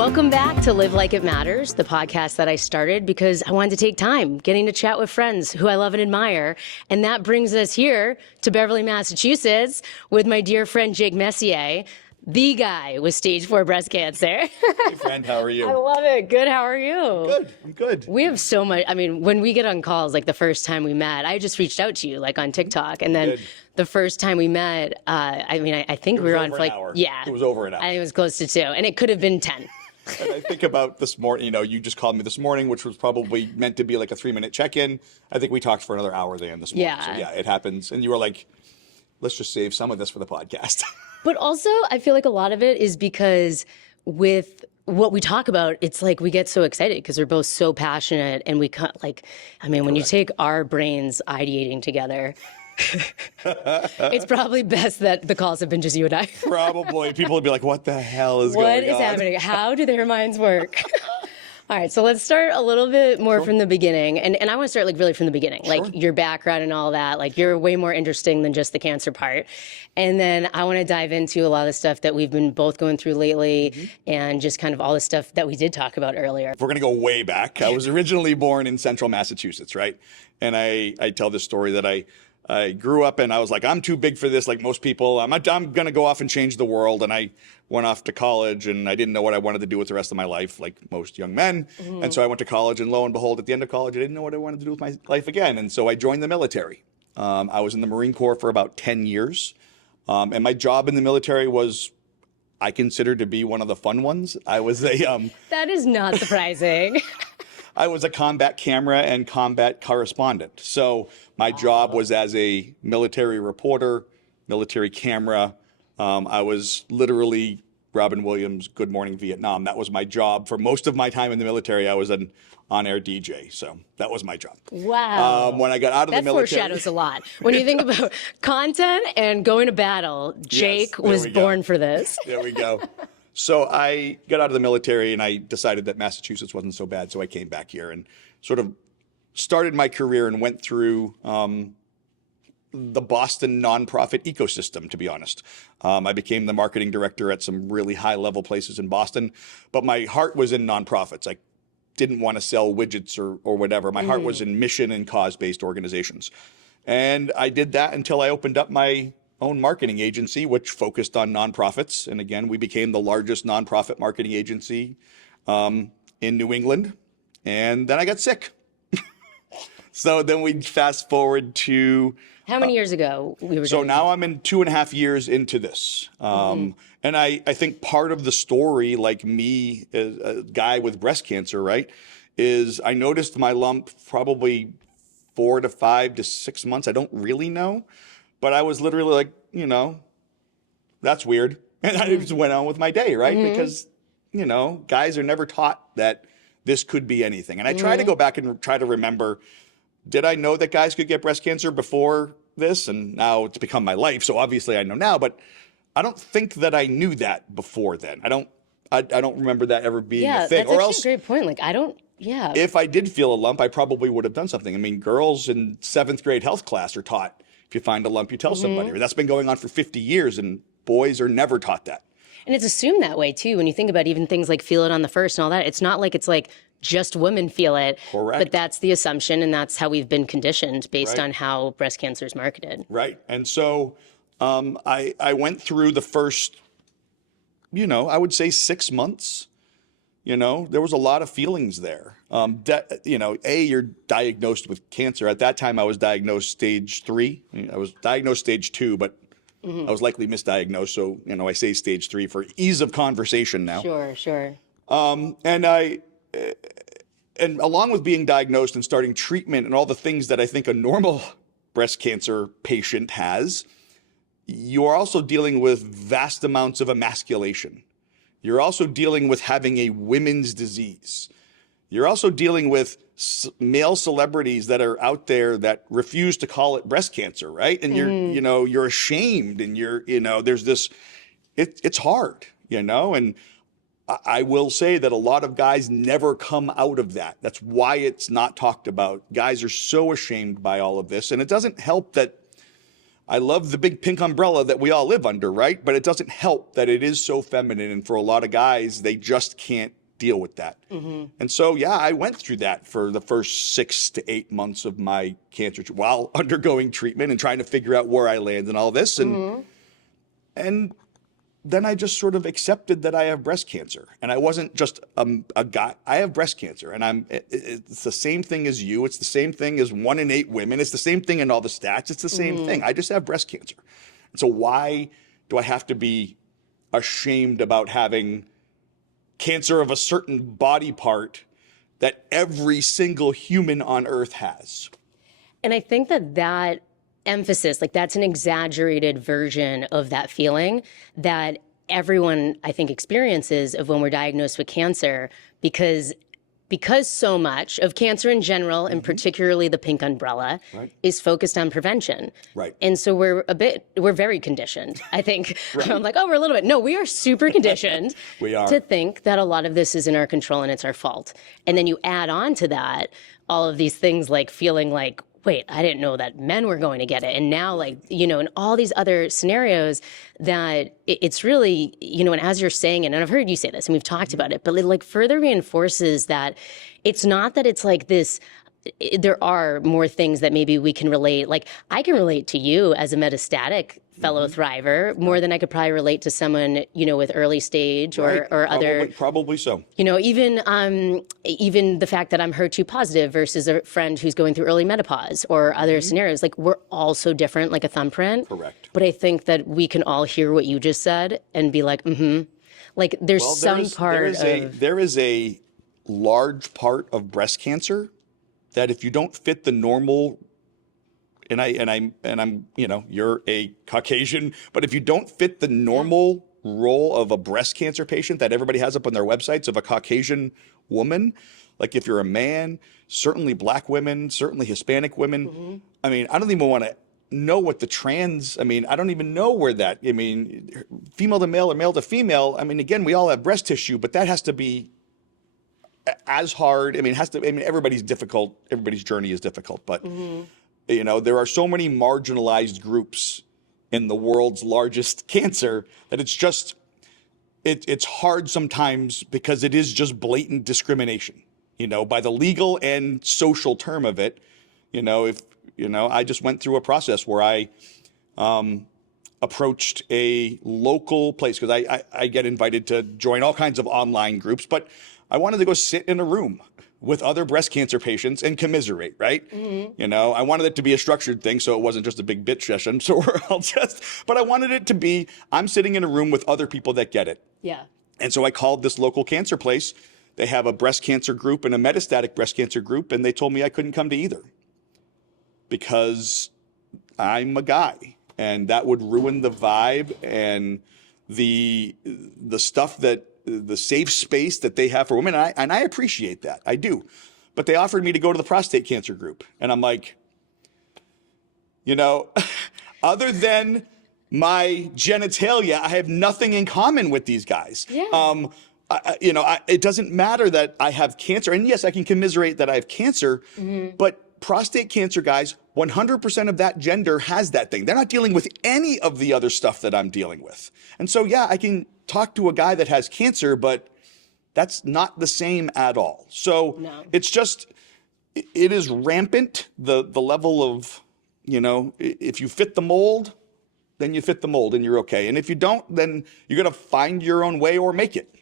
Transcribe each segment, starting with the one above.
Welcome back to Live Like It Matters, the podcast that I started because I wanted to take time getting to chat with friends who I love and admire. And that brings us here to Beverly, Massachusetts with my dear friend Jake Messier, the guy with stage 4 breast cancer. Hey friend, how are you? I love it. Good. How are you? I'm good. We have so much. I mean, when we get on calls, like the first time we met, I just reached out to you like on TikTok. And then the first time we met, I think we were on for like, yeah. It was over an hour. I think it was close to 2 and it could have been 10. And I think about this morning, you just called me this morning, which was probably meant to be like a 3-minute check-in. I think we talked for another hour then this morning. Yeah. So yeah, it happens. And you were like, let's just save some of this for the podcast. But also, I feel like a lot of it is because with what we talk about, it's like we get so excited because we're both so passionate and we when you take our brains ideating together, it's probably best that the calls have been just you and I. Probably. People would be like, what the hell is going on? What is happening? How do their minds work? All right, so let's start a little bit more from the beginning. And I want to start like really from the beginning, like your background and all that. Like you're way more interesting than just the cancer part. And then I want to dive into a lot of the stuff that we've been both going through lately and just kind of all the stuff that we did talk about earlier. We're going to go way back. I was originally born in central Massachusetts, right? And I tell this story that I grew up and I was like, I'm too big for this, like most people. I'm going to go off and change the world. And I went off to college and I didn't know what I wanted to do with the rest of my life, like most young men. And so I went to college and lo and behold, at the end of college, I didn't know what I wanted to do with my life again. And so I joined the military. I was in the Marine Corps for about 10 years. And my job in the military was, I consider to be one of the fun ones. I was a... That is not surprising. I was a combat camera and combat correspondent. So my job was as a military reporter, military camera. I was literally Robin Williams' Good Morning Vietnam. That was my job. For most of my time in the military, I was an on-air DJ. So that was my job. Wow. When I got out of the military. That foreshadows a lot. When you think about content and going to battle, Jake was born for this. There we go. So I got out of the military and I decided that Massachusetts wasn't so bad. So I came back here and sort of started my career and went through the Boston nonprofit ecosystem, to be honest. I became the marketing director at some really high level places in Boston, but my heart was in nonprofits. I didn't want to sell widgets or whatever. My heart was in mission and cause-based organizations. And I did that until I opened up my own marketing agency, which focused on nonprofits. And again, we became the largest nonprofit marketing agency in New England. And then I got sick. So then we fast forward to... How many years ago we were So now I'm in 2.5 years into this. And I think part of the story, like me, as a guy with breast cancer, right, is I noticed my lump probably 4 to 5 to 6 months. I don't really know. But I was literally like, that's weird. And I just went on with my day, right? Because, guys are never taught that this could be anything. And I try to go back and try to remember, did I know that guys could get breast cancer before this? And now it's become my life. So obviously I know now, but I don't think that I knew that before then. I don't remember that ever being a thing. That's actually a great point. Like, if I did feel a lump, I probably would have done something. I mean, girls in 7th grade health class are taught, if you find a lump, you tell somebody. That's been going on for 50 years, and boys are never taught that. And it's assumed that way, too. When you think about even things like feel it on the first and all that, it's not like it's like just women feel it. Correct. But that's the assumption, and that's how we've been conditioned based on how breast cancer is marketed. Right. And so I went through the first, I would say 6 months. There was a lot of feelings there. You're diagnosed with cancer. At that time, I was diagnosed stage 3. I was diagnosed stage 2, but I was likely misdiagnosed. So, I say stage 3 for ease of conversation now. Sure. And along with being diagnosed and starting treatment and all the things that I think a normal breast cancer patient has, you are also dealing with vast amounts of emasculation. You're also dealing with having a women's disease. You're also dealing with male celebrities that are out there that refuse to call it breast cancer, right? And you're ashamed and there's this, it's hard, and I will say that a lot of guys never come out of that. That's why it's not talked about. Guys are so ashamed by all of this. And it doesn't help that I love the big pink umbrella that we all live under, right? But it doesn't help that it is so feminine. And for a lot of guys, they just can't deal with that. And so, yeah, I went through that for the first 6 to 8 months of my cancer while undergoing treatment and trying to figure out where I land and all this. And then I just sort of accepted that I have breast cancer. And I wasn't just a guy. I have breast cancer. And it's the same thing as you. It's the same thing as 1 in 8 women. It's the same thing in all the stats. It's the same thing. I just have breast cancer. So why do I have to be ashamed about having cancer of a certain body part that every single human on earth has? And I think that emphasis, like that's an exaggerated version of that feeling that everyone, I think, experiences of when we're diagnosed with cancer, because so much of cancer in general, and particularly the pink umbrella, is focused on prevention. And so we're very conditioned, I think. I'm like, oh, we're a little bit. No, we are super conditioned to think that a lot of this is in our control and it's our fault. And then you add on to that all of these things like feeling like, wait, I didn't know that men were going to get it. And now, like, you know, and all these other scenarios that it's really, you know, and as you're saying it, and I've heard you say this and we've talked about it, but it like further reinforces that it's not that it's like this, there are more things that maybe we can relate. Like I can relate to you as a metastatic fellow thriver more than I could probably relate to someone, you know, with early stage or other. Probably so. You know, even the fact that I'm HER2 positive versus a friend who's going through early menopause or other scenarios, like we're all so different, like a thumbprint. Correct. But I think that we can all hear what you just said and be like, like there is a large part of breast cancer that if you don't fit the normal, and I'm, you know, you're a Caucasian, but if you don't fit the normal role of a breast cancer patient that everybody has up on their websites of a Caucasian woman, like if you're a man, certainly black women, certainly Hispanic women. I mean, I don't even want to know what the trans, I mean, I don't even know where that, I mean, female to male or male to female. I mean, again, we all have breast tissue, but that has to be as hard. I mean, everybody's difficult. Everybody's journey is difficult, but you know, there are so many marginalized groups in the world's largest cancer that it's just, it's hard sometimes because it is just blatant discrimination, you know, by the legal and social term of it. You know, if, you know, I just went through a process where I approached a local place because I get invited to join all kinds of online groups, but I wanted to go sit in a room with other breast cancer patients and commiserate, right? You know, I wanted it to be a structured thing, so it wasn't just a big bitch session. So we're all but I wanted it to be, I'm sitting in a room with other people that get it. Yeah. And so I called this local cancer place. They have a breast cancer group and a metastatic breast cancer group, and they told me I couldn't come to either because I'm a guy, and that would ruin the vibe and the stuff that, the safe space that they have for women. And I appreciate that. I do. But they offered me to go to the prostate cancer group. And I'm like, you know, other than my genitalia, I have nothing in common with these guys. Yeah. You know, it doesn't matter that I have cancer. And yes, I can commiserate that I have cancer, but prostate cancer guys, 100% of that gender has that thing. They're not dealing with any of the other stuff that I'm dealing with. And so, yeah, I can talk to a guy that has cancer, but that's not the same at all. So it's just, it is rampant, the level of, you know, if you fit the mold, then you fit the mold and you're okay. And if you don't, then you're going to find your own way or make it.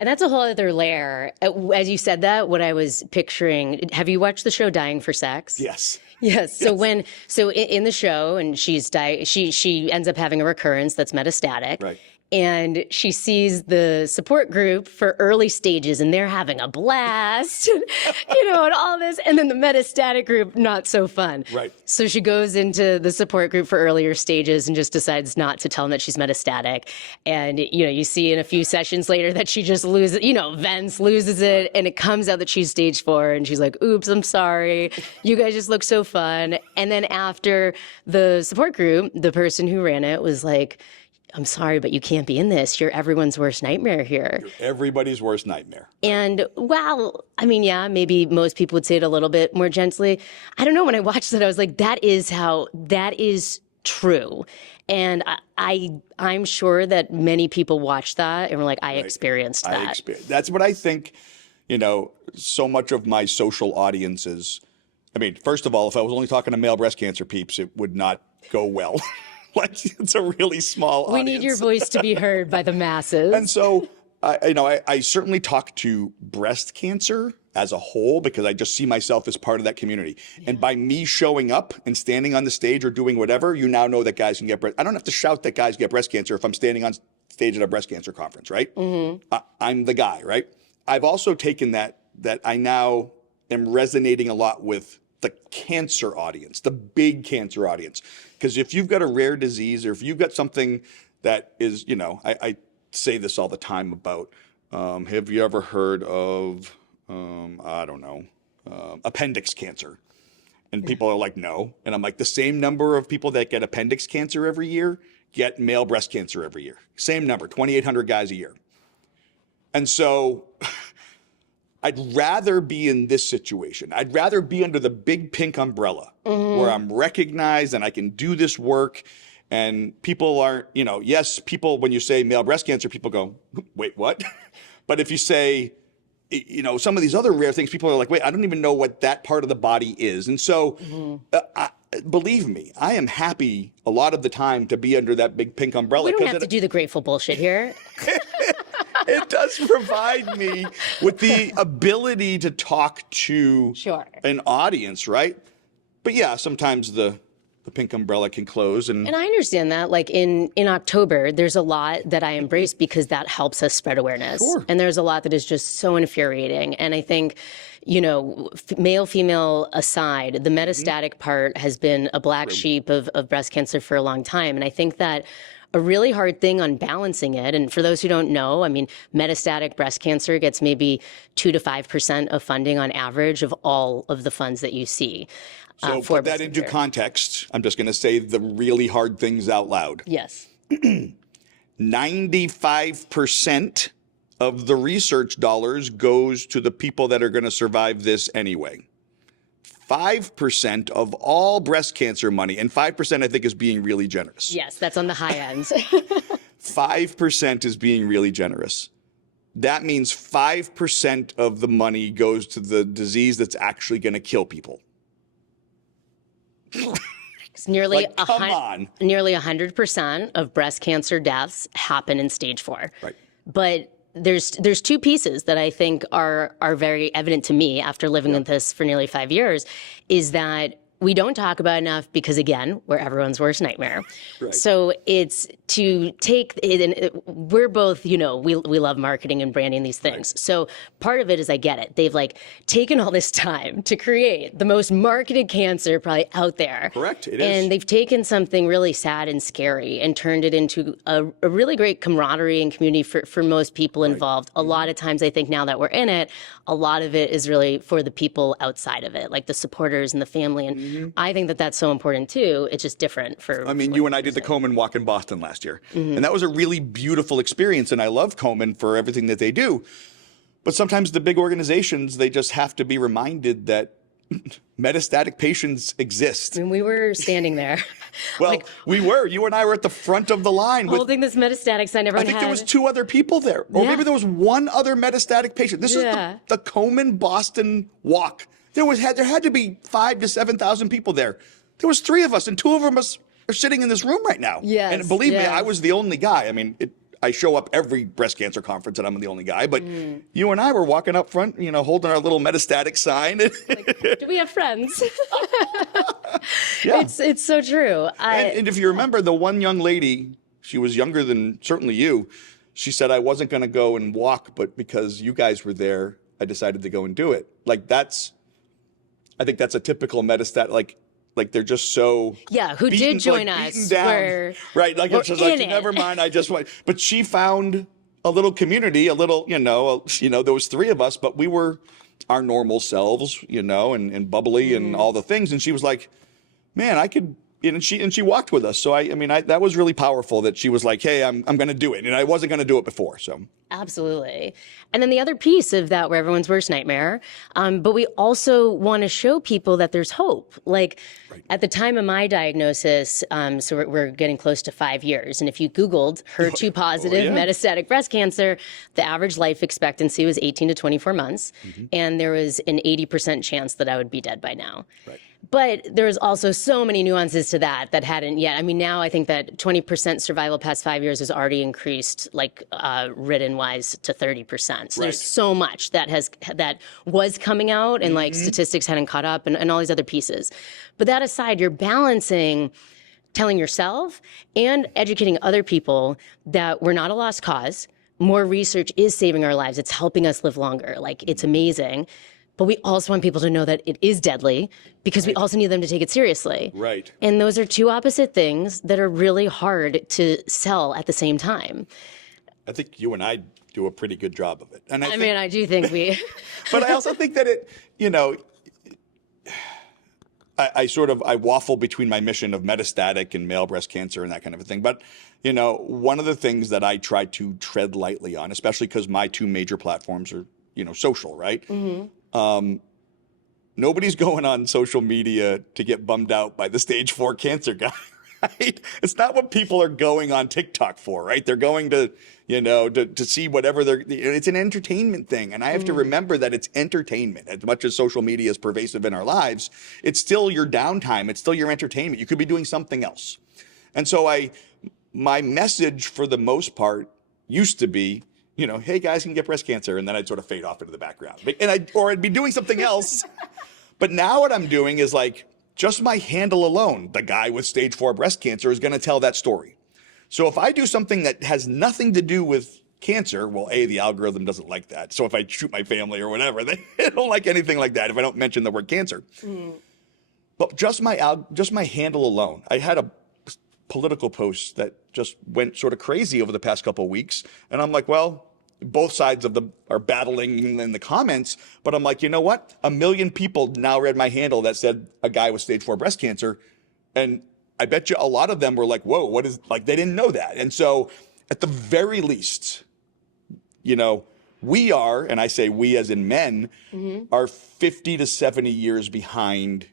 And that's a whole other layer. As you said that, what I was picturing, have you watched the show Dying for Sex? Yes. Yes. So in the show, and she ends up having a recurrence that's metastatic. Right. And she sees the support group for early stages and they're having a blast, you know, and all this. And then the metastatic group, not so fun. Right. So she goes into the support group for earlier stages and just decides not to tell them that she's metastatic. And, you know, you see in a few sessions later that she just loses, you know, loses it. And it comes out that she's stage 4 and she's like, oops, I'm sorry. You guys just look so fun. And then after the support group, the person who ran it was like, I'm sorry, but you can't be in this. You're everyone's worst nightmare here. You're everybody's worst nightmare. And well, I mean, yeah, maybe most people would say it a little bit more gently. I don't know. When I watched it, I was like, that is true. And I'm sure that many people watch that and were like, I experienced that. That's what I think, so much of my social audience is. I mean, first of all, if I was only talking to male breast cancer peeps, it would not go well. Like, it's a really small audience. We need your voice to be heard by the masses. And so, I certainly talk to breast cancer as a whole because I just see myself as part of that community. Yeah. And by me showing up and standing on the stage or doing whatever, you now know that guys can get breast. I don't have to shout that guys get breast cancer if I'm standing on stage at a breast cancer conference, right? Mm-hmm. I'm the guy, right? I've also taken that I now am resonating a lot with the cancer audience, the big cancer audience. Because if you've got a rare disease or if you've got something that is, I say this all the time about, have you ever heard of, appendix cancer? And people are like, no. And I'm like, the same number of people that get appendix cancer every year get male breast cancer every year. Same number, 2,800 guys a year. And so I'd rather be in this situation. I'd rather be under the big pink umbrella where I'm recognized and I can do this work. And people aren't, yes, people, when you say male breast cancer, people go, wait, what? But if you say, some of these other rare things, people are like, wait, I don't even know what that part of the body is. And so believe me, I am happy a lot of the time to be under that big pink umbrella. We don't have to do the grateful bullshit here. It does provide me with the ability to talk to an audience, right? But yeah, sometimes the pink umbrella can close. And I understand that. Like in October, there's a lot that I embrace because that helps us spread awareness. Sure. And there's a lot that is just so infuriating. And I think, male, female aside, the metastatic part has been a black sheep of breast cancer for a long time. And I think that a really hard thing on balancing it. And for those who don't know, I mean, metastatic breast cancer gets maybe 2 to 5% of funding on average of all of the funds that you see. So put that into context. I'm just going to say the really hard things out loud. Yes. 95% of the research dollars goes to the people that are going to survive this anyway. 5% of all breast cancer money, and 5% I think is being really generous. Yes, that's on the high end. 5% is being really generous. That means 5% of the money goes to the disease that's actually going to kill people. It's nearly come on. Nearly 100% of breast cancer deaths happen in stage 4. Right. But there's two pieces that I think are very evident to me after living with this for nearly 5 years, is that we don't talk about enough because, again, we're everyone's worst nightmare. Right. So it's to take it, and we're both, we love marketing and branding these things. Right. So part of it is I get it. They've taken all this time to create the most marketed cancer probably out there. Correct, it is. And they've taken something really sad and scary and turned it into a really great camaraderie and community for most people involved. A lot of times I think now that we're in it, a lot of it is really for the people outside of it, like the supporters and the family. And I think that that's so important too. It's just different for. I mean, you and I did the Komen Walk in Boston last year, and that was a really beautiful experience. And I love Komen for everything that they do. But sometimes the big organizations, they just have to be reminded that metastatic patients exist. I mean, we were standing there. Well, we were. You and I were at the front of the line. Holding this metastatic sign. Everyone I think there was 2 other people there. Or maybe there was 1 other metastatic patient. This is the Komen Boston Walk. There had to be 5,000 to 7,000 people there. There was 3 of us, and 2 of us are sitting in this room right now. Yes, and believe me, I was the only guy. I mean, I show up every breast cancer conference, and I'm the only guy. But you and I were walking up front, holding our little metastatic sign. Do we have friends? It's so true. And if you remember, the one young lady, she was younger than certainly you. She said, I wasn't going to go and walk, but because you guys were there, I decided to go and do it. I think that's a typical metastatic, like they're just so who did join us down. Right, it's just never mind, I just went. But she found a little community, there was 3 of us, but we were our normal selves, and bubbly and all the things. And she was like, man, I could and she walked with us. So I mean, that was really powerful that she was like, hey, I'm going to do it. And I wasn't going to do it before. So. Absolutely. And then the other piece of that, we're everyone's worst nightmare. But we also want to show people that there's hope. Like at the time of my diagnosis, so we're getting close to 5 years. And if you Googled HER2 positive metastatic breast cancer, the average life expectancy was 18 to 24 months. And there was an 80% chance that I would be dead by now. Right. But there's also so many nuances to that hadn't yet. I mean, now I think that 20% survival past 5 years has already increased, like written-wise, to 30%. So there's so much that was coming out, and like statistics hadn't caught up, and all these other pieces. But that aside, you're balancing telling yourself and educating other people that we're not a lost cause. More research is saving our lives. It's helping us live longer. Like, it's amazing. But we also want people to know that it is deadly, because we also need them to take it seriously. Right. And those are two opposite things that are really hard to sell at the same time. I think you and I do a pretty good job of it. And I mean, I do think we... But I also think that it, I waffle between my mission of metastatic and male breast cancer and that kind of a thing. But, one of the things that I try to tread lightly on, especially because my two major platforms are, social, right? Nobody's going on social media to get bummed out by the stage 4 cancer guy, right? It's not what people are going on TikTok for, right? They're going to, to see whatever it's an entertainment thing. And I have to remember that it's entertainment. As much as social media is pervasive in our lives, it's still your downtime. It's still your entertainment. You could be doing something else. And so my message for the most part used to be, hey, guys can get breast cancer. And then I'd sort of fade off into the background. Or I'd be doing something else. But now what I'm doing is like, just my handle alone, the guy with stage 4 breast cancer is going to tell that story. So if I do something that has nothing to do with cancer, well, the algorithm doesn't like that. So if I shoot my family or whatever, they don't like anything like that if I don't mention the word cancer. But just my handle alone, I had a political post that just went sort of crazy over the past couple of weeks. And I'm like, well, both sides are battling in the comments, but I'm like, you know what? 1 million people now read my handle that said a guy with stage 4 breast cancer. And I bet you a lot of them were like, whoa, they didn't know that. And so at the very least, we are, and I say we as in men, are 50 to 70 years behind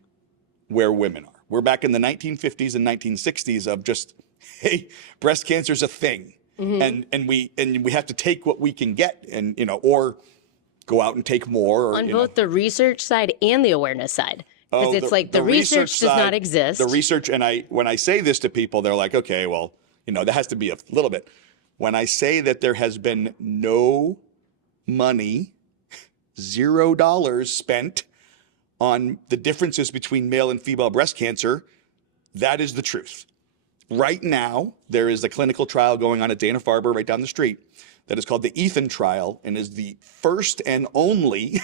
where women are. We're back in the 1950s and 1960s of just, hey, breast cancer's a thing. And we have to take what we can get, and or go out and take more. Or, on both the research side and the awareness side, because it's like the research does not exist. The research, and when I say this to people, they're like, okay, well, there has to be a little bit. When I say that there has been no money, $0 spent on the differences between male and female breast cancer, that is the truth. Right now, there is a clinical trial going on at Dana-Farber right down the street that is called the Ethan trial, and is the first and only.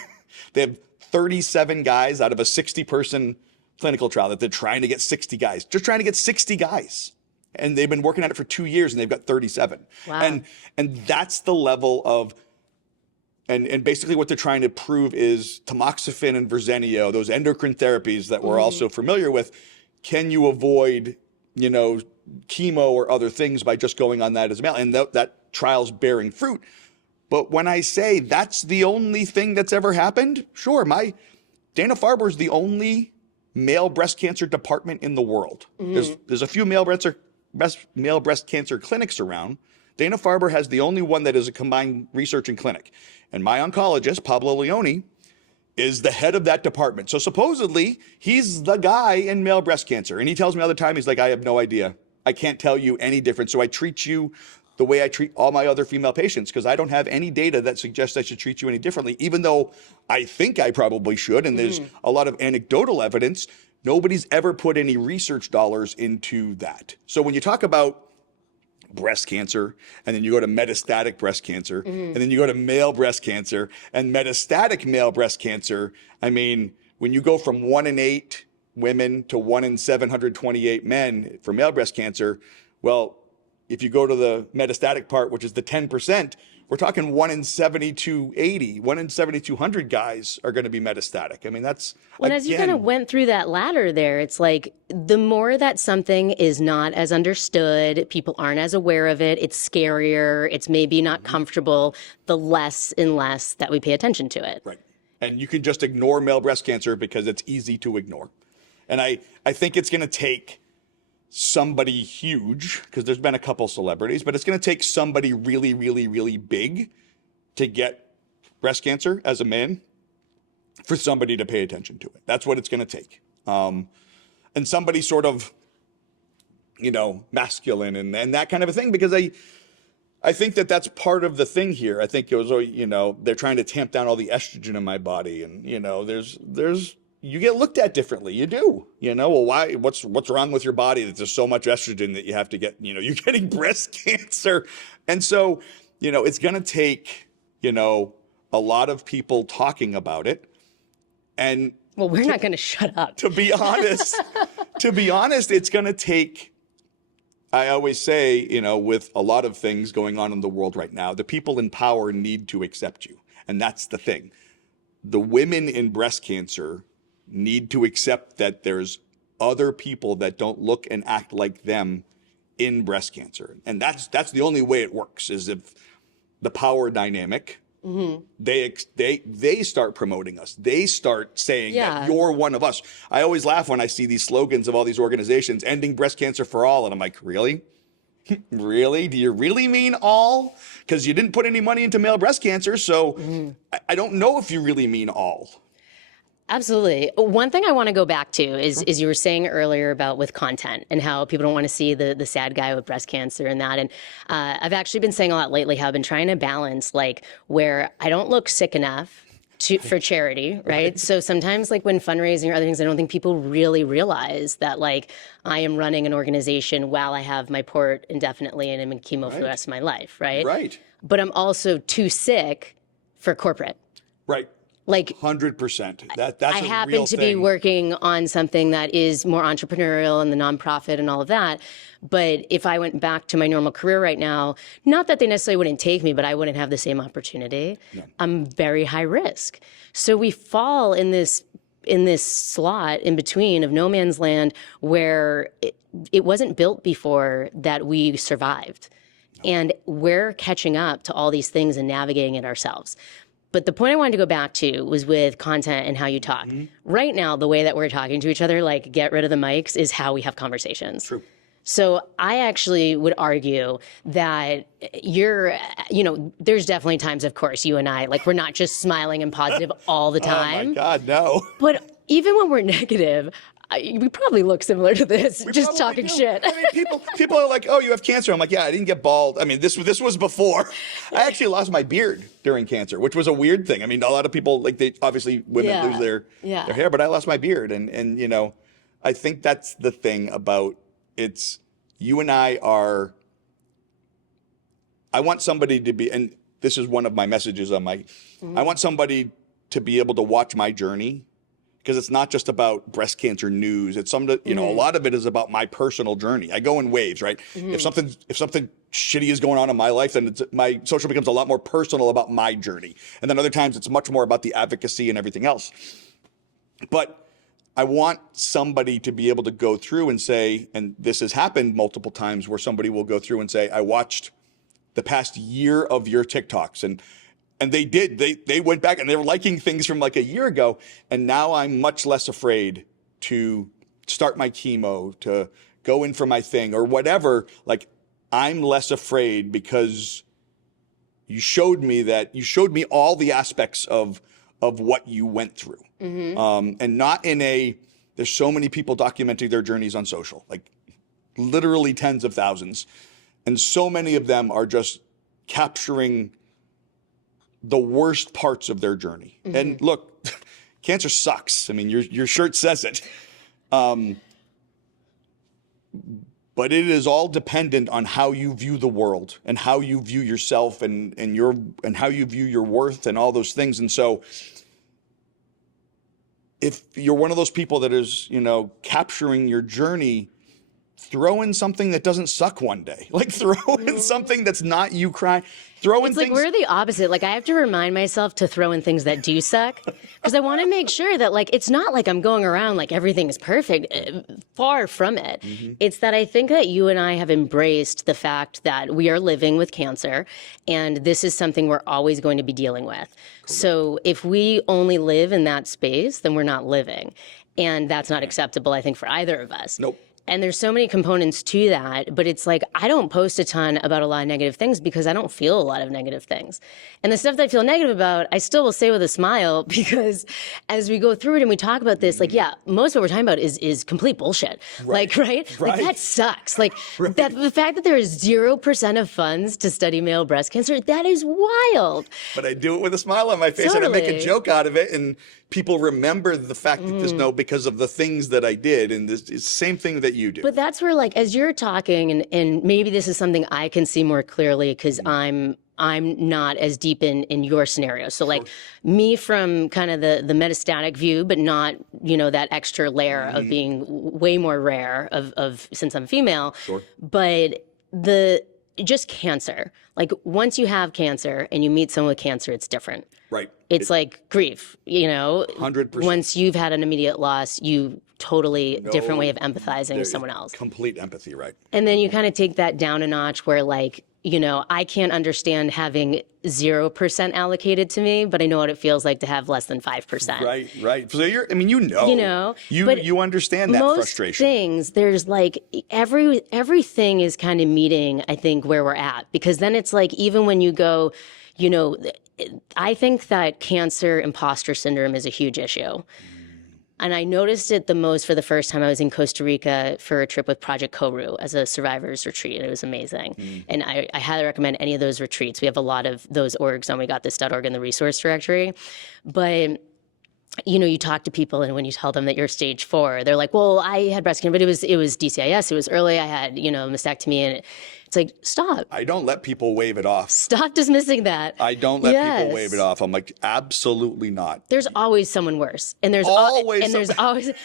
They have 37 guys out of a 60-person clinical trial that they're trying to get 60 guys. Just trying to get 60 guys. And they've been working at it for 2 years, and they've got 37. Wow. And that's the level of, and basically what they're trying to prove is tamoxifen and Verzenio, those endocrine therapies that we're also familiar with, can you avoid chemo or other things by just going on that as well? And that trial's bearing fruit. But when I say that's the only thing that's ever happened, sure, Dana-Farber is the only male breast cancer department in the world. There's a few male breast cancer clinics around. Dana-Farber has the only one that is a combined research and clinic. And my oncologist, Pablo Leone, is the head of that department. So supposedly, he's the guy in male breast cancer. And he tells me all the time, he's like, I have no idea. I can't tell you any difference. So I treat you the way I treat all my other female patients, because I don't have any data that suggests I should treat you any differently, even though I think I probably should. And there's a lot of anecdotal evidence. Nobody's ever put any research dollars into that. So when you talk about breast cancer, and then you go to metastatic breast cancer, and then you go to male breast cancer and metastatic male breast cancer. I mean, when you go from 1 in 8 women to 1 in 728 men for male breast cancer, well, if you go to the metastatic part, which is the 10%, we're talking 1 in 7,280, 1 in 7,200 guys are going to be metastatic. I mean, that's, Well, as you kind of went through that ladder there, it's like the more that something is not as understood, people aren't as aware of it, it's scarier, it's maybe not comfortable, the less and less that we pay attention to it. Right. And you can just ignore male breast cancer because it's easy to ignore. And I think it's going to take somebody huge, because there's been a couple celebrities, but it's going to take somebody really, really, really big to get breast cancer as a man for somebody to pay attention to it. That's what it's going to take. And somebody sort of, masculine and that kind of a thing, because I think that that's part of the thing here. I think it was, they're trying to tamp down all the estrogen in my body. And, there's you get looked at differently. You do, well, why, what's wrong with your body that there's so much estrogen that you have to get, you're getting breast cancer. And so, it's going to take, a lot of people talking about it. And well, we're not going to shut up. To be honest, it's going to take, I always say, with a lot of things going on in the world right now, the people in power need to accept you. And that's the thing. The women in breast cancer need to accept that there's other people that don't look and act like them in breast cancer. And that's the only way it works, is if the power dynamic, they start promoting us. They start saying that you're one of us. I always laugh when I see these slogans of all these organizations, ending breast cancer for all. And I'm like, really? Really? Do you really mean all? Because you didn't put any money into male breast cancer. So I don't know if you really mean all. Absolutely. One thing I want to go back to is you were saying earlier about with content and how people don't want to see the sad guy with breast cancer and that. And I've actually been saying a lot lately how I've been trying to balance where I don't look sick enough for charity, right? So sometimes when fundraising or other things, I don't think people really realize that I am running an organization while I have my port indefinitely and I'm in chemo for the rest of my life, right? Right. But I'm also too sick for corporate. Right. 100%. That's I happen to be working on something that is more entrepreneurial and the nonprofit and all of that. But if I went back to my normal career right now, not that they necessarily wouldn't take me, but I wouldn't have the same opportunity. No. I'm very high risk. So we fall in this slot in between of no man's land where it wasn't built before that we survived. No. And we're catching up to all these things and navigating it ourselves. But the point I wanted to go back to was with content and how you talk. Right now, the way that we're talking to each other, get rid of the mics, is how we have conversations. True. So I actually would argue that there's definitely times, of course, you and I, we're not just smiling and positive all the time. Oh my God, no. But even when we're negative, we probably look similar to this, just talking shit. I mean, people are like, oh, you have cancer. I'm like, yeah, I didn't get bald. I mean, this was before. I actually lost my beard during cancer, which was a weird thing. I mean, a lot of people, women lose their hair, but I lost my beard. And I think that's the thing about it's, you and I want somebody to be, and this is one of my messages on I want somebody to be able to watch my journey. Because it's not just about breast cancer news. It's a lot of it is about my personal journey. I go in waves, right? If something shitty is going on in my life, then my social becomes a lot more personal about my journey. And then other times it's much more about the advocacy and everything else. But I want somebody to be able to go through and say, and this has happened multiple times where somebody will go through and say, I watched the past year of your TikToks, and they went back and they were liking things from a year ago. And now I'm much less afraid to start my chemo, to go in for my thing or whatever. I'm less afraid because you showed me all the aspects of what you went through. And not there's so many people documenting their journeys on social, literally tens of thousands. And so many of them are just capturing the worst parts of their journey. And look, cancer sucks. I mean, your shirt says it. But it is all dependent on how you view the world and how you view yourself and how you view your worth and all those things. And so if you're one of those people that is, capturing your journey, throw in something that doesn't suck one day. Like throw in something that's not you crying. Throw in It's things. like we're the opposite. Like I have to remind myself to throw in things that do suck because I want to make sure that like it's not like I'm going around like everything is perfect. Far from it. It's that I think that you and I have embraced the fact that we are living with cancer and this is something we're always going to be dealing with. Correct. So if we only live in that space, then we're not living. And that's not acceptable, I think, for either of us. Nope. And there's so many components to that, but it's like I don't post a ton about a lot of negative things because I don't feel a lot of negative things. And the stuff that I feel negative about, I still will say with a smile because as we go through it and we talk about this, like, yeah, most of what we're talking about is complete bullshit. Right. Like, right? Like that sucks. Like that the fact that there is 0% of funds to study male breast cancer, that is wild. But I do it with a smile on my face and I make a joke out of it, and people remember the fact that there's no because of the things that I did, and it's the same thing that you do. But that's where, like, as you're talking, and maybe this is something I can see more clearly because I'm not as deep in your scenario. So, like, me from kind of the metastatic view, but not, you know, that extra layer of being way more rare of since I'm female. Sure. But just cancer. Like, once you have cancer and you meet someone with cancer, it's different. Right. It's like grief, you know. 100%. Once you've had an immediate loss, you totally different way of empathizing with someone else. Complete empathy, right? And then you kind of take that down a notch where, like, you know, I can't understand having 0% allocated to me, but I know what it feels like to have less than 5%. Right, right. So I mean, you understand that most frustration. Things, there's like everything is kind of meeting, I think, where we're at, because then it's like, even when you go, you know, I think that cancer imposter syndrome is a huge issue. And I noticed it the most for the first time. I was in Costa Rica for a trip with Project Koru as a survivors retreat, and it was amazing. And I highly recommend any of those retreats. We have a lot of those orgs on WeGotThis.org in the resource directory. But you know, you talk to people, and when you tell them that you're stage 4, they're like, "Well, I had breast cancer, but it was DCIS. It was early. I had, you know, mastectomy." And it's like, stop. I don't let people wave it off. Stop dismissing that. I don't let people wave it off. I'm like, absolutely not. There's always someone worse, and there's always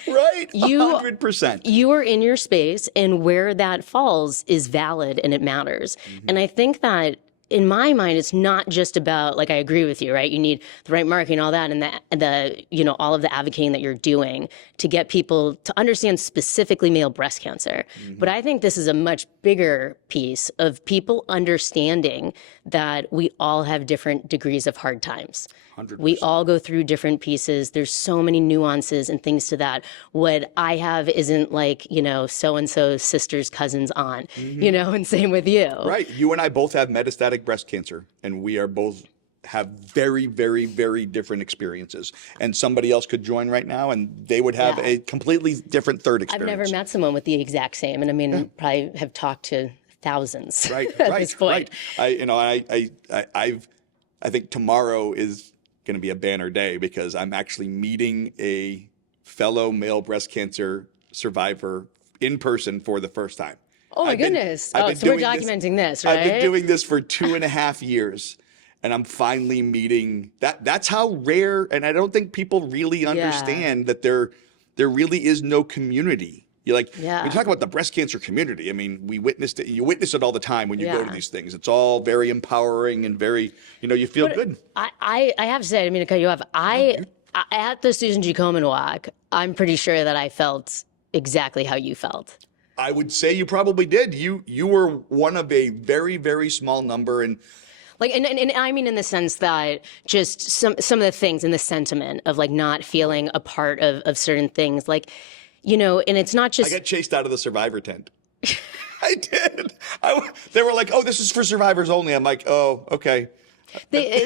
right. 100%. You are in your space, and where that falls is valid, and it matters. And I think that, in my mind, it's not just about, like, I agree with you, right? You need the right marketing, all that, and the you know, all of the advocating that you're doing to get people to understand specifically male breast cancer. But I think this is a much bigger piece of people understanding that we all have different degrees of hard times. 100%. We all go through different pieces. There's so many nuances and things to that. What I have isn't like, you know, so-and-so's sister's cousin's aunt, you know, and same with you. Right. You and I both have metastatic breast cancer, and we are both have very, very, very different experiences. And somebody else could join right now, and they would have a completely different third experience. I've never met someone with the exact same, and I mean, probably have talked to thousands at this point. Right. I think tomorrow is going to be a banner day because I'm actually meeting a fellow male breast cancer survivor in person for the first time. Oh my goodness. So we're documenting this, right? I've been doing this for 2.5 years, and I'm finally meeting that's how rare, and I don't think people really understand that there really is no community. You're like, we talk about the breast cancer community. I mean, you witness it all the time when you go to these things. It's all very empowering and very, you know, you feel good. I have to say, I didn't mean to cut you off. At the Susan G. Komen walk, I'm pretty sure that I felt exactly how you felt. I would say you probably did. You were one of a very, very small number, and like, and I mean, in the sense that just some of the things in the sentiment of like not feeling a part of certain things, like, you know, and it's not just. I got chased out of the survivor tent. I did. They were like, "Oh, this is for survivors only." I'm like, "Oh, okay."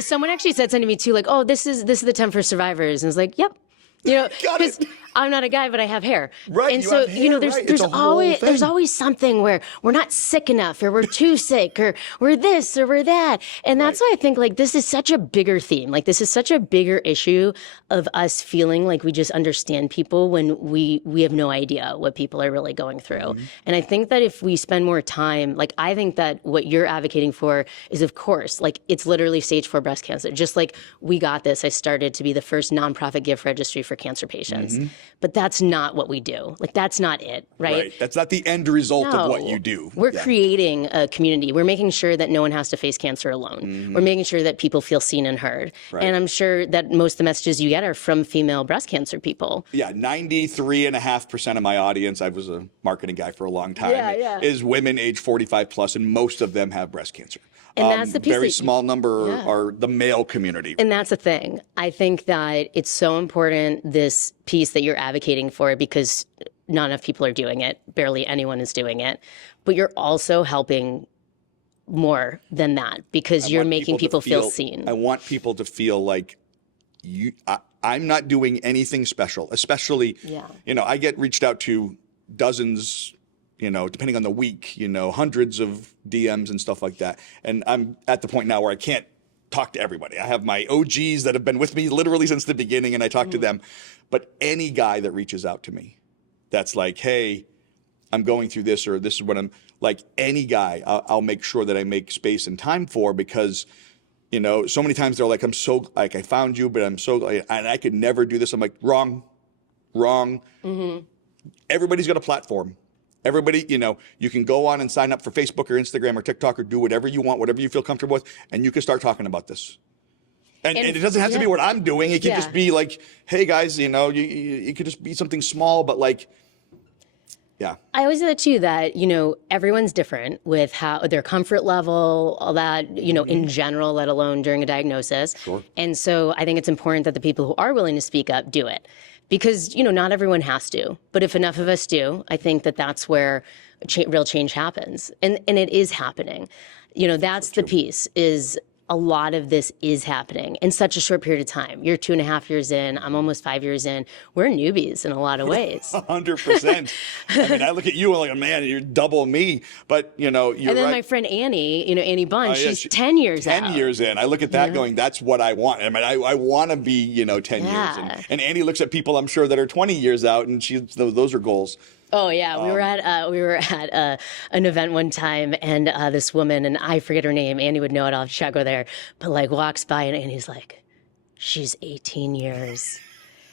Someone actually said something to me too, like, "Oh, this is the tent for survivors," and I was like, "Yep." You know, because I'm not a guy, but I have hair. Right. And so, you know, there's always something where we're not sick enough, or we're too sick, or we're this, or we're that. And that's why I think, like, this is such a bigger theme. Like, this is such a bigger issue of us feeling like we just understand people when we have no idea what people are really going through. And I think that if we spend more time, like, I think that what you're advocating for is, of course, like, it's literally stage 4 breast cancer. Just like We Got This, I started to be the first nonprofit gift registry for cancer patients. But that's not what we do. Like, that's not it, right? That's not the end result No. of what you do. We're creating a community. We're making sure that no one has to face cancer alone. We're making sure that people feel seen and heard. And I'm sure that most of the messages you get are from female breast cancer people. Yeah, 93.5% of my audience, I was a marketing guy for a long time, is women age 45 plus, and most of them have breast cancer. And that's the piece very that small number are the male community. And that's the thing. I think that it's so important, this piece that you're advocating for, because not enough people are doing it. Barely anyone is doing it. But you're also helping more than that, because you're making people feel seen. I want people to feel like I'm not doing anything special, especially, I get reached out to dozens, depending on the week, hundreds of DMs and stuff like that. And I'm at the point now where I can't talk to everybody. I have my OGs that have been with me literally since the beginning, and I talk to them. But any guy that reaches out to me that's like, hey, I'm going through this, or this is what I'm like, any guy, I'll make sure that I make space and time for, because so many times they're like, I found you, but and I could never do this. I'm like, wrong. Everybody's got a platform. Everybody, you can go on and sign up for Facebook or Instagram or TikTok or do whatever you want, whatever you feel comfortable with, and you can start talking about this. And it doesn't have to be what I'm doing. It can just be like, hey guys, it could just be something small, but like, yeah. I always say that too, that, everyone's different with how their comfort level, all that, in general, let alone during a diagnosis. Sure. And so I think it's important that the people who are willing to speak up do it, because, not everyone has to. But if enough of us do, I think that that's where real change happens. And it is happening. That's the piece, is a lot of this is happening in such a short period of time. You're 2.5 years in. I'm almost 5 years in. We're newbies in a lot of ways. 100%. I mean, I look at you and like, man, you're double me. But, you're right. And then my friend Annie, Annie Bunn, she's 10 years 10 years in. I look at that going, that's what I want. I mean, I want to be, 10 years in. And Annie looks at people, I'm sure, that are 20 years out, and those are goals. Oh yeah, we were at an event one time, and this woman, and I forget her name. Annie would know it. I'll have to go there. But like walks by, and Annie's like, "She's 18 years,"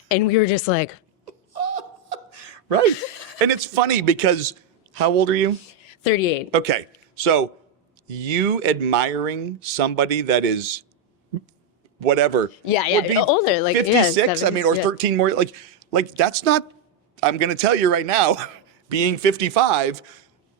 and we were just like, right. And it's funny because how old are you? 38. Okay, so you admiring somebody that is whatever? Yeah, older, like 56. I mean, or 13 more. Like that's not. I'm going to tell you right now, being 55,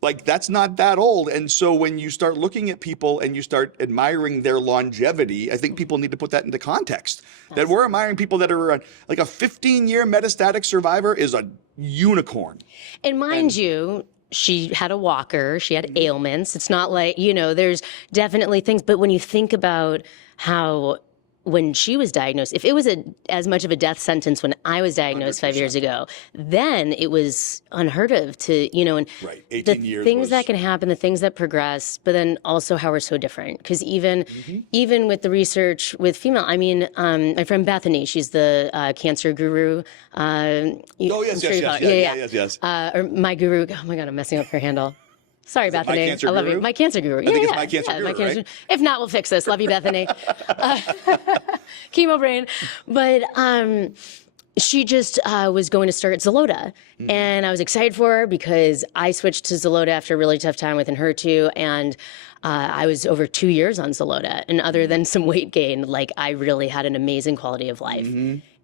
like that's not that old. And so when you start looking at people and you start admiring their longevity, I think people need to put that into context. That we're admiring people that are like a 15-year metastatic survivor is a unicorn. And mind you, she had a walker, she had ailments. It's not like, there's definitely things. But when you think about how when she was diagnosed, if it was as much of a death sentence when I was diagnosed 5 years ago, then it was unheard of to, and right. 18 the years things that can happen, the things that progress, but then also how we're so different. Because even with the research with female, I mean, my friend Bethany, she's the cancer guru. Yes. Or my guru. Oh my God, I'm messing up her handle. Sorry, Bethany. I love you. My cancer guru. I think it's My Cancer Guru, right? If not, we'll fix this. Love you, Bethany. Chemo brain. But she just was going to start Xeloda. And I was excited for her because I switched to Xeloda after a really tough time with Enhertu. And I was over 2 years on Xeloda. And other than some weight gain, like I really had an amazing quality of life.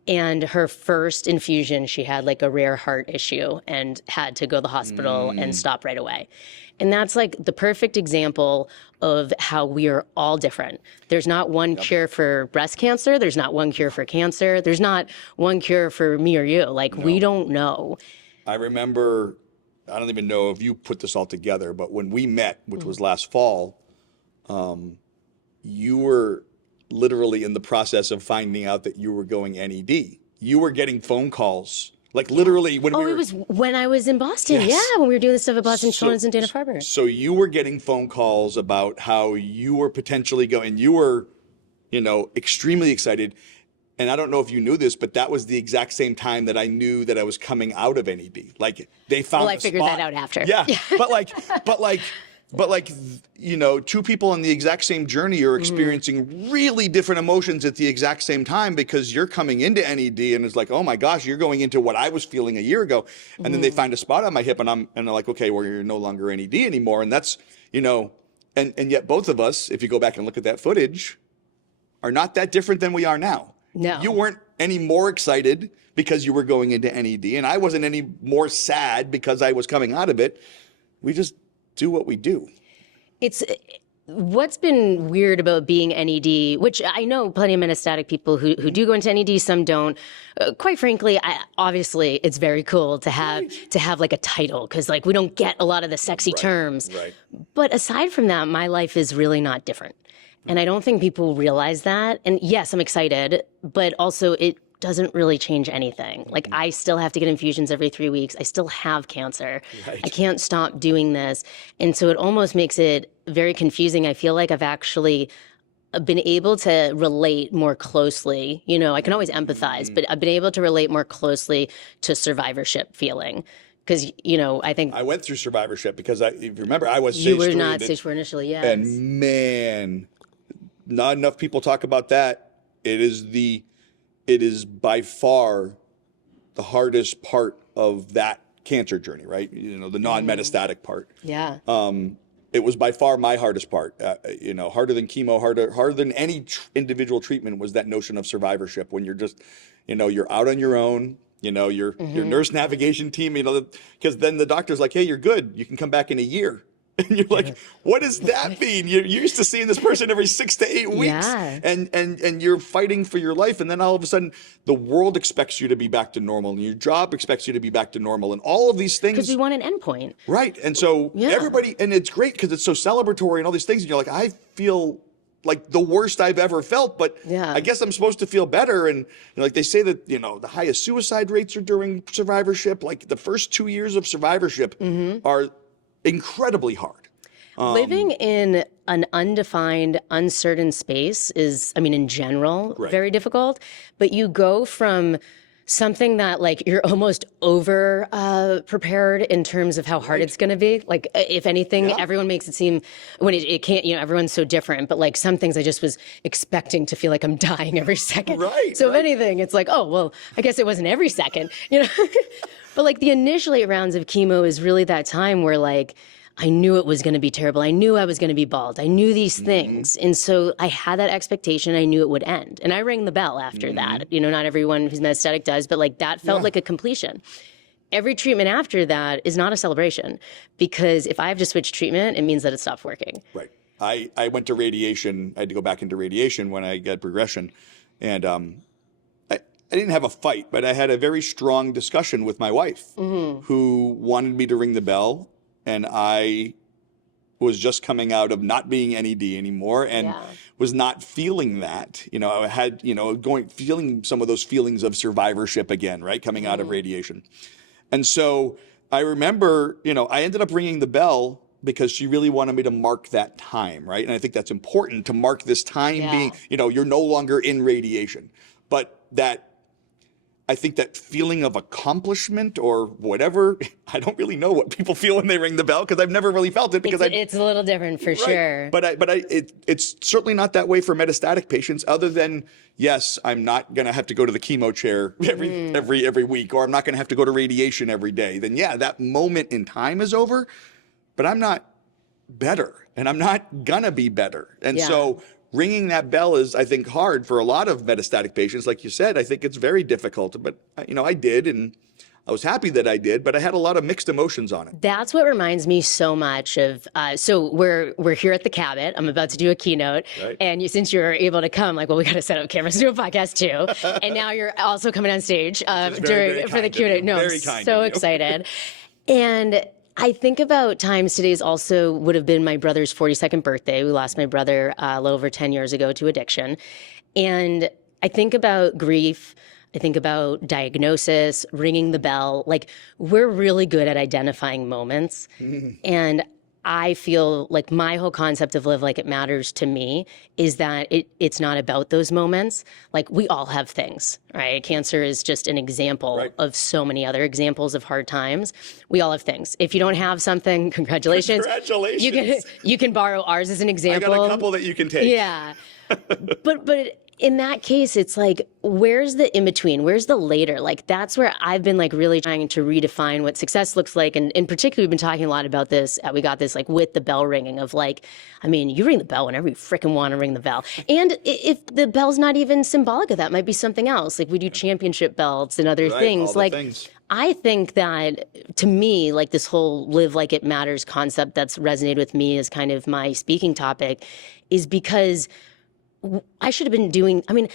And her first infusion, she had like a rare heart issue and had to go to the hospital and stop right away. And that's like the perfect example of how we are all different. There's not one cure for breast cancer. There's not one cure for cancer. There's not one cure for me or you. Like, we don't know. I remember, I don't even know if you put this all together, but when we met, which was last fall, you were literally in the process of finding out that you were going NED. You were getting phone calls. Like literally when we were... it was when I was in Boston. Yes. Yeah, when we were doing this stuff at Boston Children's and Dana-Farber. So you were getting phone calls about how you were potentially going, you were, extremely excited. And I don't know if you knew this, but that was the exact same time that I knew that I was coming out of NED. Like they found I figured that out after. Yeah. but like, But like, two people on the exact same journey are experiencing really different emotions at the exact same time, because you're coming into NED and it's like, oh my gosh, you're going into what I was feeling a year ago. And then they find a spot on my hip and they're like, okay, well, you're no longer NED anymore. And that's, and yet both of us, if you go back and look at that footage, are not that different than we are now. No. You weren't any more excited because you were going into NED, and I wasn't any more sad because I was coming out of it. We just do what we do. It's what's been weird about being NED, which I know plenty of metastatic people who do go into NED, some don't. Quite frankly, obviously it's very cool to have like a title, because like we don't get a lot of the sexy terms. Right. But aside from that, my life is really not different. And I don't think people realize that. And yes, I'm excited, but also it doesn't really change anything. Like I still have to get infusions every 3 weeks. I still have cancer. Right. I can't stop doing this. And so it almost makes it very confusing. I feel like I've actually been able to relate more closely. I can always empathize, but I've been able to relate more closely to survivorship feeling. Because, I think I went through survivorship because if you remember, I was stage 3. You were not stage 4 initially, yes. And man, not enough people talk about that. It is by far the hardest part of that cancer journey, right? The non-metastatic part. Yeah. It was by far my hardest part. Harder than chemo, harder than any individual treatment was that notion of survivorship, when you're just, you're out on your own. Your nurse navigation team, because then the doctor's like, hey, you're good. You can come back in a year. And you're like, what does that mean? You're used to seeing this person every 6 to 8 weeks, and you're fighting for your life. And then all of a sudden, the world expects you to be back to normal, and your job expects you to be back to normal, and all of these things. Because we want an endpoint. Right. And so everybody, and it's great because it's so celebratory and all these things. And you're like, I feel like the worst I've ever felt, but I guess I'm supposed to feel better. And like they say that, the highest suicide rates are during survivorship. Like the first 2 years of survivorship are incredibly hard. Living in an undefined, uncertain space is, in general, very difficult. But you go from something that like you're almost over prepared in terms of how hard it's going to be. Like if anything, everyone makes it seem when it can't, everyone's so different, but like some things I just was expecting to feel like I'm dying every second. Right. So if anything, it's like, oh, well, I guess it wasn't every second, But like the initial 8 rounds of chemo is really that time where like, I knew it was going to be terrible. I knew I was going to be bald. I knew these things. And so I had that expectation. I knew it would end. And I rang the bell after that. Not everyone who's metastatic does, but like that felt like a completion. Every treatment after that is not a celebration, because if I have to switch treatment, it means that it stopped working. Right. I went to radiation. I had to go back into radiation when I got progression. And I didn't have a fight, but I had a very strong discussion with my wife who wanted me to ring the bell. And I was just coming out of not being NED anymore and was not feeling that. I had, feeling some of those feelings of survivorship again, right? Coming out of radiation. And so I remember, I ended up ringing the bell because she really wanted me to mark that time, right? And I think that's important to mark this time being, you're no longer in radiation. But I think that feeling of accomplishment or whatever, I don't really know what people feel when they ring the bell, because I've never really felt it. Because it's a little different for sure. But it's certainly not that way for metastatic patients. Other than, yes, I'm not going to have to go to the chemo chair every week, or I'm not going to have to go to radiation every day. Then that moment in time is over. But I'm not better, and I'm not gonna be better. And so ringing that bell is, I think, hard for a lot of metastatic patients. Like you said, I think it's very difficult, but I did, and I was happy that I did, but I had a lot of mixed emotions on it. That's what reminds me so much of, so we're here at the Cabot. I'm about to do a keynote. Right. And since you're able to come, like, well, we got to set up cameras to do a podcast too. And now you're also coming on stage for the Q&A. No, I'm so excited. And I think about times, today's also would have been my brother's 42nd birthday. We lost my brother a little over 10 years ago to addiction. And I think about grief. I think about diagnosis, ringing the bell. Like, we're really good at identifying moments. And I feel like my whole concept of live like it matters to me is that it's not about those moments. Like, we all have things, right? Cancer is just an example of so many other examples of hard times. We all have things. If you don't have something, congratulations. Congratulations. You can borrow ours as an example. I got a couple that you can take. Yeah. But in that case, it's like, where's the in-between? Where's the later? Like, that's where I've been like really trying to redefine what success looks like. And in particular, we've been talking a lot about this. We got this like with the bell ringing of like, I mean, you ring the bell whenever you freaking want to ring the bell. And if the bell's not even symbolic of that, it might be something else. Like, we do championship belts and other things. All the like things. I think that, to me, like, this whole live like it matters concept that's resonated with me as kind of my speaking topic is because I should have been doing, I mean,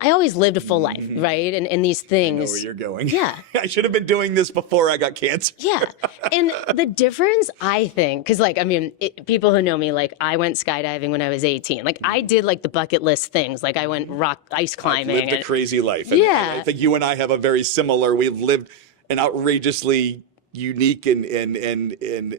I always lived a full life, right? And these things. I know where you're going. Yeah. I should have been doing this before I got cancer. Yeah. And the difference, I think, because, like, I mean, people who know me, like, I went skydiving when I was 18. Like, I did, like, the bucket list things. Like, I went ice climbing. I've lived a crazy life. And I think you and I have a very similar, we've lived an outrageously unique and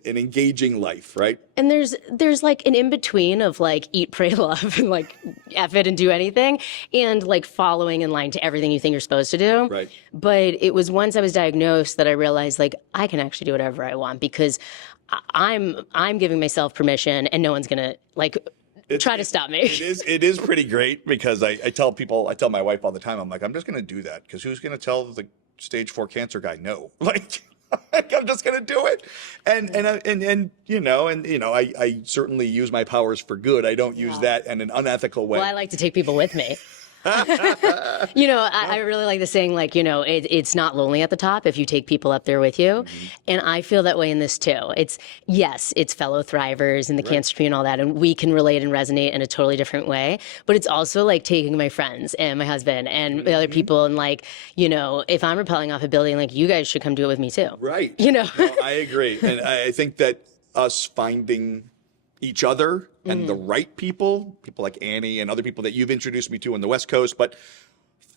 engaging life, right? And there's like an in-between of like eat, pray, love, and like F it and do anything, and like following in line to everything you think you're supposed to do. Right. But it was once I was diagnosed that I realized, like, I can actually do whatever I want because I'm giving myself permission, and no one's gonna like try to stop me. It is pretty great because I tell my wife all the time, I'm like, I'm just gonna do that because who's gonna tell the stage 4 cancer guy no? Like, I'm just gonna do it, and I certainly use my powers for good. I don't use that in an unethical way. Well, I like to take people with me. I really like the saying, like, it's not lonely at the top if you take people up there with you. Mm-hmm. And I feel that way in this too. It's fellow thrivers in the cancer community and all that, and we can relate and resonate in a totally different way. But it's also like taking my friends and my husband and the other people, and like, if I'm rappelling off a building, like, you guys should come do it with me too. Right. No, I agree. And I think that us finding each other and the right people like Annie and other people that you've introduced me to on the West Coast, but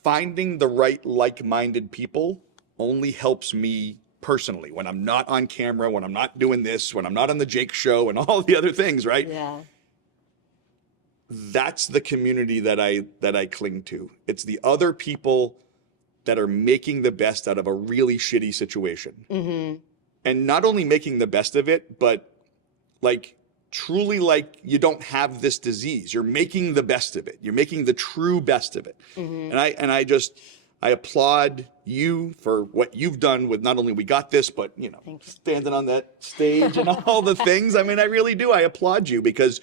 finding the right like-minded people only helps me personally when I'm not on camera, when I'm not doing this, when I'm not on the Jake show and all the other things, right? Yeah. That's the community that I cling to. It's the other people that are making the best out of a really shitty situation. Mm-hmm. And not only making the best of it, but like truly, like, you don't have this disease. You're making the best of it. You're making the true best of it. Mm-hmm. And I applaud you for what you've done with not only We Got This, but, standing on that stage and all the things. I mean, I really do. I applaud you because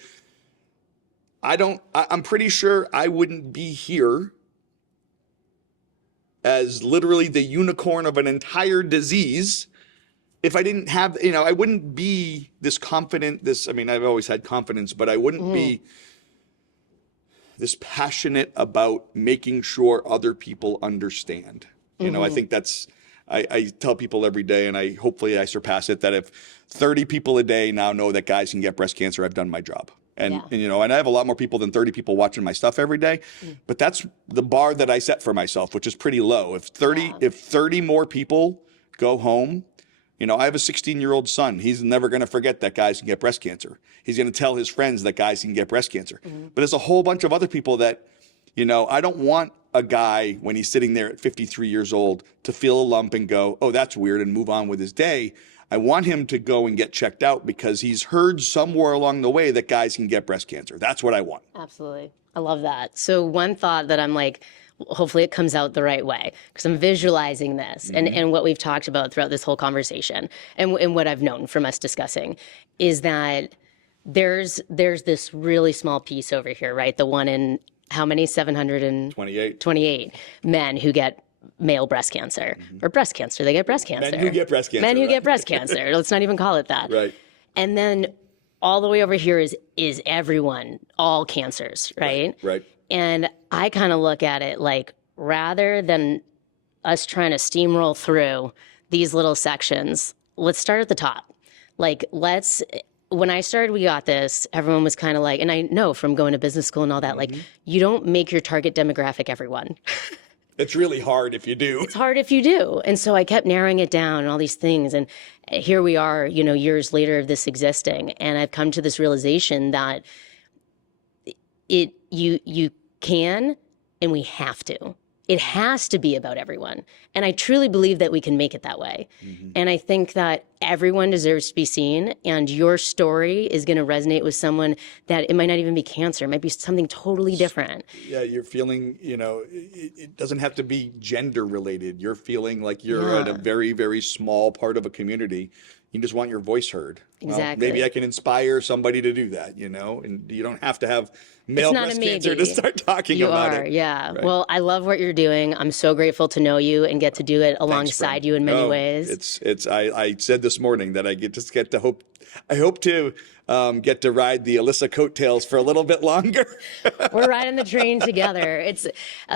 I'm pretty sure I wouldn't be here as literally the unicorn of an entire disease if I didn't have, I wouldn't be this confident, I've always had confidence, but I wouldn't be this passionate about making sure other people understand. I think that's, I tell people every day, and hopefully I surpass it, that if 30 people a day now know that guys can get breast cancer, I've done my job. And I have a lot more people than 30 people watching my stuff every day, but that's the bar that I set for myself, which is pretty low. If 30 more people go home, I have a 16-year-old son. He's never going to forget that guys can get breast cancer. He's going to tell his friends that guys can get breast cancer. Mm-hmm. But there's a whole bunch of other people that, I don't want a guy when he's sitting there at 53 years old to feel a lump and go, oh, that's weird, and move on with his day. I want him to go and get checked out because he's heard somewhere along the way that guys can get breast cancer. That's what I want. Absolutely. I love that. So one thought that I'm like, hopefully it comes out the right way, because I'm visualizing this and what we've talked about throughout this whole conversation and what I've known from us discussing is that there's this really small piece over here, right? The one in how many? 728 men who get male breast cancer or breast cancer. They get breast cancer. Men who get breast cancer. Men who get breast cancer. Let's not even call it that. Right. And then all the way over here is everyone, all cancers, right? Right. And I kind of look at it like, rather than us trying to steamroll through these little sections, let's start at the top. Like, when I started We Got This, everyone was kind of like, and I know from going to business school and all that, like, you don't make your target demographic everyone. It's really hard if you do. It's hard if you do. And so I kept narrowing it down and all these things. And here we are, years later of this existing. And I've come to this realization that you can and we have to. It has to be about everyone. And I truly believe that we can make it that way. And I think that everyone deserves to be seen, and your story is going to resonate with someone that it might not even be cancer. It might be something totally different. Yeah, you're feeling, it doesn't have to be gender related. You're feeling like you're at a very, very small part of a community. You just want your voice heard. Exactly. Well, maybe I can inspire somebody to do that, and you don't have to have male breast cancer to start talking about it. Yeah. Right. Well, I love what you're doing. I'm so grateful to know you and get to do it alongside you in many ways. I said this morning that I hope to get to ride the Elissa coattails for a little bit longer. We're riding the train together. It's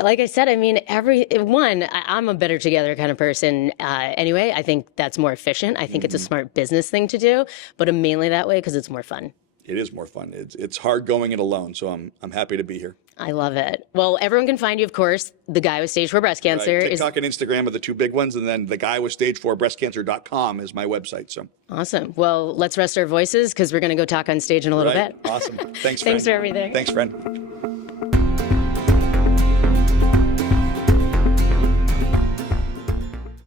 like I said, I'm a better together kind of person. Anyway, I think that's more efficient. I think it's a smart business thing to do, but I'm mainly that way because it's more fun. It is more fun. It's hard going it alone, so I'm happy to be here. I love it. Well, everyone can find you, of course. The Guy with Stage 4 Breast Cancer. Right. TikTok and Instagram are the two big ones, and then theguyWithStage4BreastCancer.com is my website. So awesome. Well, let's rest our voices because we're going to go talk on stage in a little bit. Awesome. Thanks, friend. Thanks for everything. Thanks, friend.